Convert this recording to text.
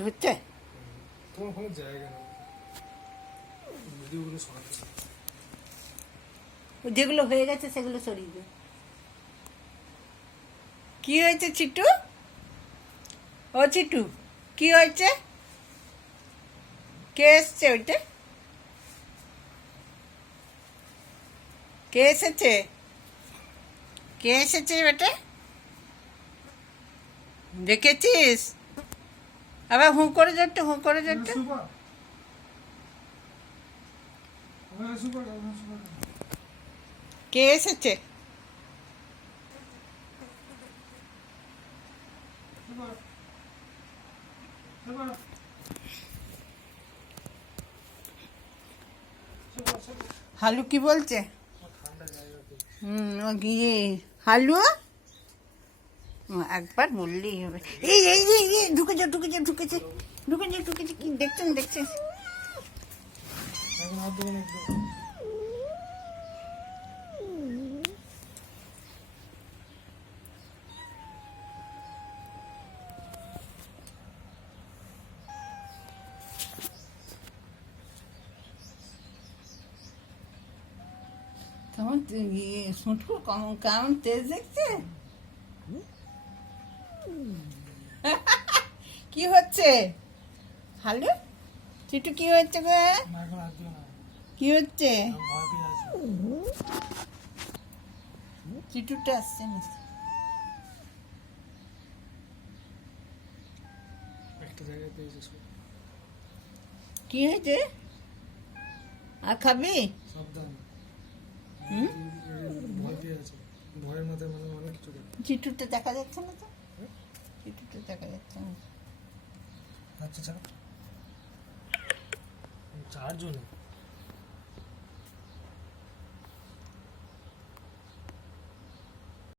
কিছু হচ্ছে? তোমার কোনো জায়গা নেই, ভিডিওগুলো সরাতে। যেগুলো হয়ে গেছে সেগুলো সরিয়ে দিও। কি হয়েছে চিটু? ও চিটু, কি হয়েছে? কে এসছে ওইটা? কে এসেছে? কে এসেছে বেটা? দেখেছিস? আবার হুঁ করে যাচ্ছে, হুঁ করে যাচ্ছে। কে এসেছে? হালু কি বলছে? ও গিয়ে হালু একবার বললেই হবে। এই এই এই এই, ঢুকেছে ঢুকেছে ঢুকেছে ঢুকেছে ঢুকেছে, কি দেখছেন দেখছেন? কেমন সুটকু কেমন তেজ দেখছে? কি হচ্ছে হালু? চিটু কি হচ্ছে গো? কি হচ্ছে? চিটুটা আসছে না। একটা জায়গায় পেয়েছে সব। কি হয়েছে? আর খাবি? সাবধান, হুম? ভয় পেয়ে আছে, ভয়ের মাথায় মানে অনেক কিছু দেখে। চিটুটা দেখা যাচ্ছে না তো, চিটুটা দেখা যাচ্ছে না। আচ্ছা, চারজনে